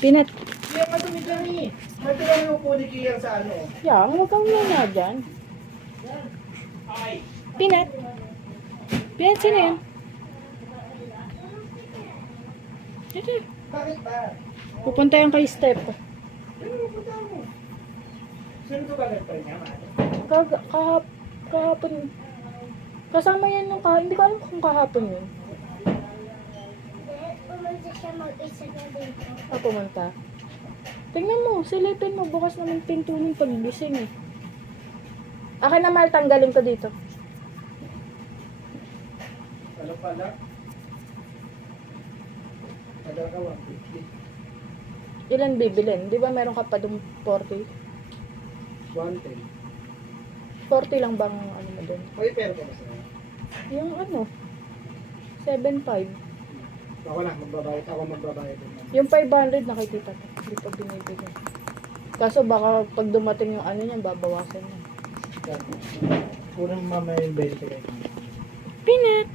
Peanut. Kaya madumi-dumi. Matira yung upo ni Kiyang sa ano. Yang, huwag kang muna dyan. Peanut. Peanut, sino yan? Ito. Bakit ba? Pupunta yung kay Step. Ano pupunta mo? Sino ko ba nagpal niya, mano? Kahapon. Kasama yan nung hindi ko alam kung kahapon yun. Pumunta siya mag-isa na dito. Pumunta. Tingnan mo, silipin mo. Bukas naman pinto ng pagbising eh. Akin na mal, tanggalin ko dito. Ano pala? Tagal ka 150. Ilan bibilin? Di ba meron ka pa dun 40? 110. 40 lang bang ano mo dun? May pero ka ba sa'yo? Yung ano? 7.5. Ako na, magbabayad. Ako magbabayad. Yung 500 nakikita ko. Hindi pa binibigay. Kaso baka pag dumating yung ano niya, babawasan niya. Yan. Unang mamaya yung 20 kayo. Peanut!